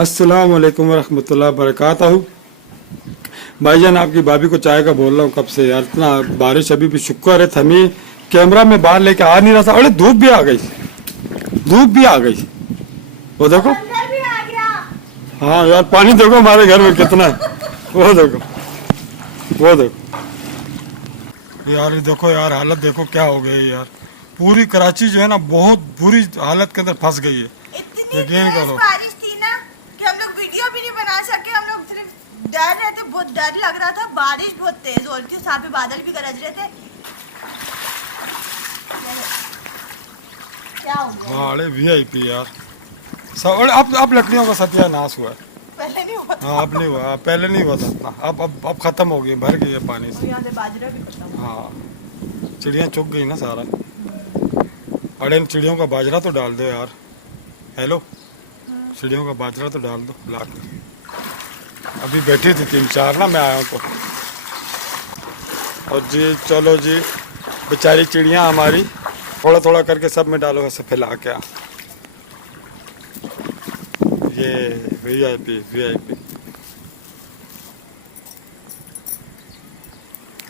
अस्सलाम वालेकुम रहमतुल्लाहि बरकातहू। भाईजान आपकी भाभी को चाय का बोल रहा हूँ कब से यार, इतना बारिश अभी भी शुक्र है थमी। कैमरा में बाहर लेके आ नहीं रहा था, अरे धूप भी आ गई, धूप भी आ गई। वो देखो, भी आ गया। हाँ यार पानी देखो हमारे घर में कितना है, वो देखो, वो देखो यार, ये देखो यार हालत देखो क्या हो गई यार। पूरी कराची जो है ना बहुत बुरी हालत के अंदर फंस गई है। इतनी यकीन तेज करो, बारिश थी ना कि हम लोग वीडियो भी नहीं बना सके। हम लोग सिर्फ डर रहे थे, बहुत डर लग रहा था। बारिश बहुत तेज हो रही थी, साथ में बादल भी गरज रहे थे। क्या हो गया? बड़े वीआईपी यार सब। अब लकड़ियों का सत्यानाश हुआ है। पहले नहीं हुआ था। हाँ अब नहीं हुआ, पहले नहीं हुआ था इतना। अब खत्म हो गई, भर गई है पानी और से। यहाँ से बाजरा भी खत्म हो हाँ चिड़िया चुग गई ना सारा। अरे इन चिड़ियों का बाजरा तो डाल दो यार। हेलो, चिड़ियों का बाजरा तो डाल दो ला के। अभी बैठी थी 3-4 ना, मैं आया हूँ तो। और जी चलो जी, बेचारी चिड़िया हमारी थोड़ा थोड़ा करके सब में डालो ऐसे फैला के। ये वीआईपी वीआईपी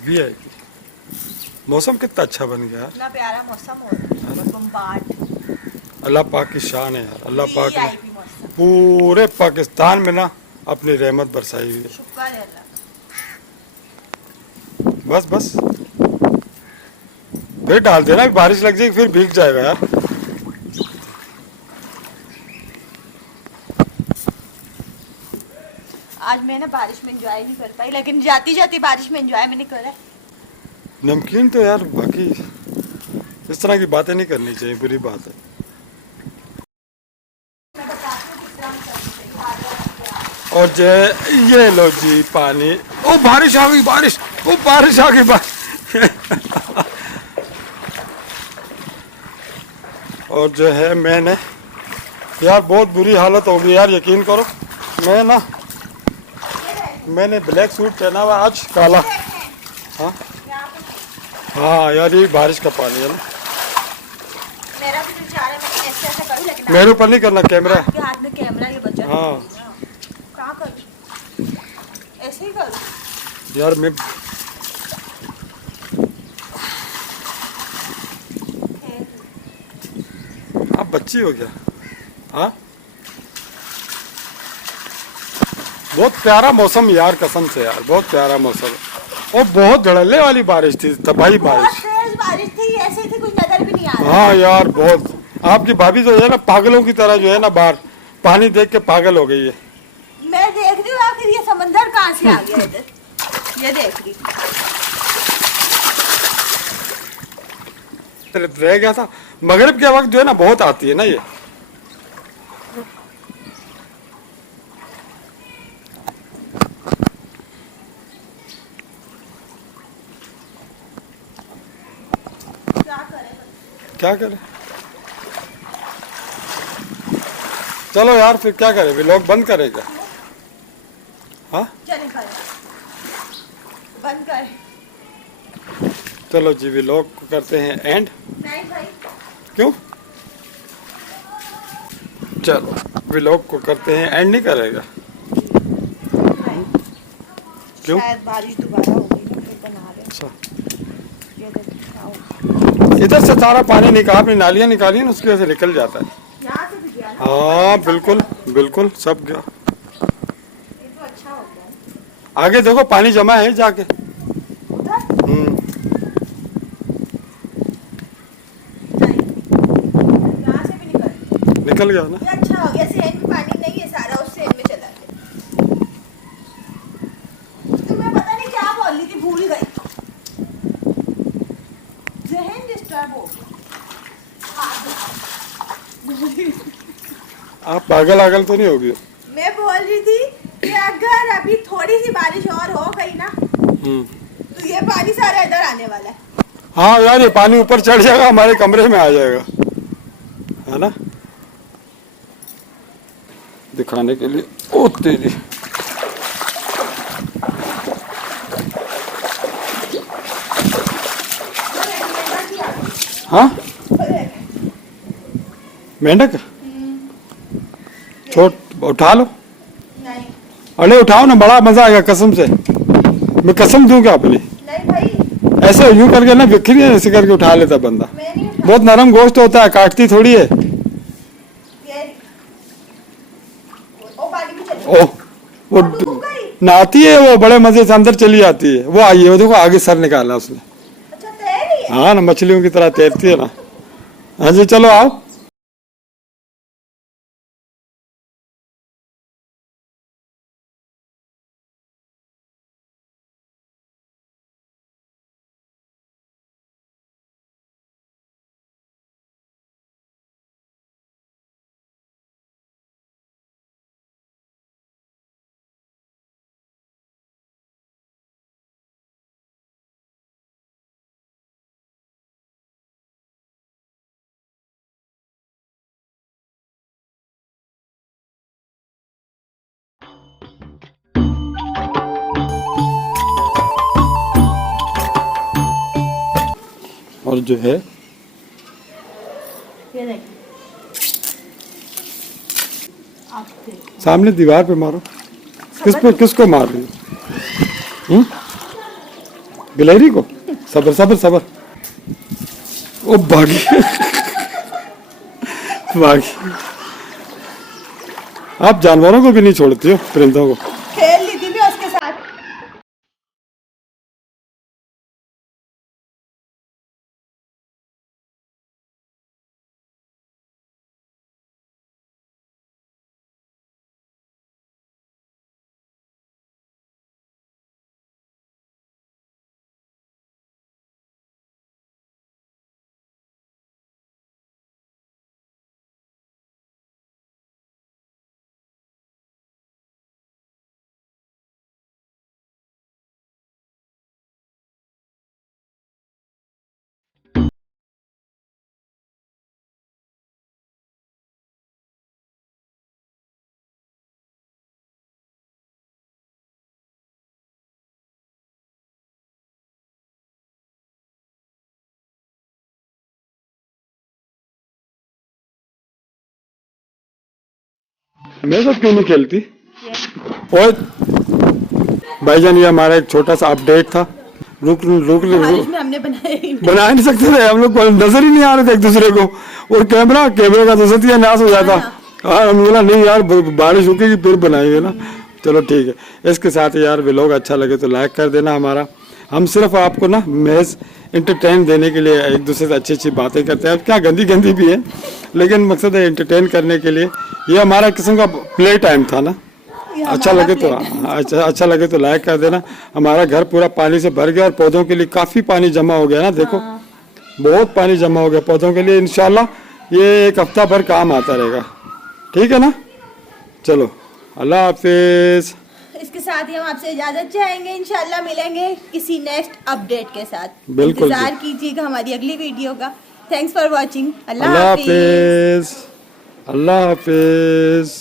वीआईपी। मौसम कितना अच्छा बन गया यार, इतना प्यारा मौसम हो रहा है। बम्बार्ड अल्लाह पाक की शान है यार। अल्लाह पाक ने वीआईपी मौसम। पूरे पाकिस्तान में ना अपनी रहमत बरसाई हुई है। शुक्र है अल्लाह। बस बस फिर डाल देना, बारिश लग जाएगी फिर भीग जाएगा यार। आज मैं ना बारिश में एंजॉय नहीं कर पाई, लेकिन जाती जाती बारिश में एंजॉय मैंने करा। नमकीन तो यार, बाकी इस तरह की बातें नहीं करनी चाहिए, बुरी बात है। और जो ये लो जी पानी। ओ बारिश आ गई, बारिश, ओ बारिश आ गई, और जो है मैंने यार बहुत बुरी हालत हो गई यार, यकीन करो। मैंने ब्लैक सूट पहना हुआ आज, काला। हाँ हाँ यार, ये बारिश का पानी है ना। मेरा भी विचार है मैं ऐसे ऐसे करूं, लेकिन मेरे ऊपर नहीं करना कैमरा। आपके हाथ में कैमरा, ये बचा हाँ क्या करूं, ऐसे ही करूं। यार मैं आप बच्ची हो क्या? हाँ बहुत प्यारा मौसम यार, कसम से यार बहुत प्यारा मौसम है। और बहुत धड़ल्ले वाली बारिश थी, तबाही बहुत बारिश। तेज बारिश थी, ऐसे थी कुछ नजर भी नहीं आ रहा। हाँ यार बहुत। आपकी भाभी जो है ना पागलों की तरह जो है ना बाहर पानी देख के पागल हो गई है। मैं देख रही हूँ आखिर ये समंदर कहाँ से आ गया इधर, ये देख रही। रह गया था, मगरिब के वक्त जो है ना बहुत आती है ना ये। क्या करें, चलो यार फिर क्या करें, व्लॉग बंद करेगा। हाँ चले कर बंद कर। चलो जी व्लॉग को करते हैं एंड। नहीं भाई, क्यों? चलो व्लॉग को करते हैं एंड, नहीं करेगा क्यों? शायद बारिश दोबारा होगी ना, फिर बना रहे। अच्छा, ये देख क्या होगा। इधर से सारा पानी निकाल, अपनी नालियाँ निकाली है ना, उसकी वजह से निकल जाता है। यहाँ से भी गया ना। हाँ बिल्कुल बिल्कुल सब गया। ये तो अच्छा हो गया। आगे देखो पानी जमा है जाके। उधर हम्म, यहाँ से भी निकल निकल गया ना। ये अच्छा हो गया। सेन में पानी नहीं है, सारा उस सेन में चला गया। तो मैं पता नहीं क्या बोल रही थी, भूल गई। जहन डिस्टर्ब हो गया। आप पागल आगल तो नहीं होगी? मैं बोल रही थी कि अगर अभी थोड़ी सी बारिश और हो गई ना तो ये पानी सारा इधर आने वाला है। हाँ यार ये पानी ऊपर चढ़ जाएगा, हमारे कमरे में आ जाएगा, है ना। दिखाने के लिए ओ तेरी। हाँ मेंढक छोट उठा लो। नहीं अरे उठाओ ना, बड़ा मजा आएगा कसम से, मैं कसम दूं क्या अपनी। नहीं भाई, ऐसे यूं करके ना बिखरी है, ऐसे करके उठा लेता बंदा। मैं नहीं उठा। बहुत नरम गोश्त होता है, काटती थोड़ी है। ये ओ पानी भी चल ओह वो वो डूब गई। नहाती है वो, बड़े मजे से अंदर चली जाती है। वो आई है, वो देखो आगे सर निकाला उसने। अच्छा तैर रही है। हाँ ना, मछलियों की तरह तैरती है ना। हाँ जी चलो आओ। और जो है ये देख आप देख। सामने दीवार पे मारो। किसको मार रही हो? गिलहरी को? सबर सबर सबर। ओ भागी भागी। आप जानवरों को भी नहीं छोड़ती हो, परिंदों को। खेल ली थी मैं उसके साथ। मेरे साथ क्यों नहीं खेलती? और भाईजान, ये हमारा एक छोटा सा अपडेट था। रुक रुक बारिश रुक। में हमने बनाया ही नहीं। बना नहीं सकते थे हम लोग, नजर ही नहीं आ रहे थे एक दूसरे को। और कैमरे का तो सत्यानाश हो जाता। हाँ हम बोला नहीं यार, बारिश रुकेगी फिर बनाएंगे ना। चलो ठीक है। इसके साथ यार व्लॉग अच्छा लगे तो लाइक कर देना हमारा। हम सिर्फ आपको ना महज इंटरटेन देने के लिए एक दूसरे से अच्छी अच्छी बातें करते हैं। क्या गंदी गंदी भी है, लेकिन मकसद है इंटरटेन करने के लिए। ये हमारा किस्म का प्ले टाइम था ना। ये अच्छा हमारा लगे तो plate है। अच्छा लगे तो लाइक कर देना। हमारा घर पूरा पानी से भर गया और पौधों के लिए काफी पानी जमा हो गया ना, देखो बहुत पानी जमा हो गया पौधों के लिए। इंशाल्लाह ये एक हफ्ता भर काम आता रहेगा। ठीक है ना, चलो अल्लाह हाफिज। इसके साथ ही हम आपसे इजाजत चाहेंगे। इंशाल्लाह मिलेंगे किसी नेक्स्ट अपडेट के साथ। बिल्कुल जी। इंतजार कीजिएगा हमारी अगली वीडियो का। Thanks for watching. Allah Hafiz. Allah Hafiz.